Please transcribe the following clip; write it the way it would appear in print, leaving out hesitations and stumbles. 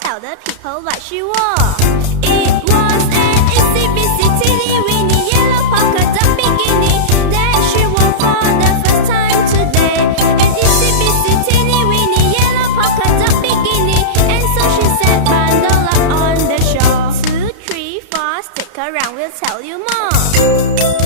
tell the people what she wore. It was an itsy bitsy teeny weeny yellow polka dot bikini that she wore for the first time today. An itsy bitsy teeny weeny yellow polka dot bikini, and so she said, bundle up on the shore. 2, 3, 4, stick around, we'll tell you more.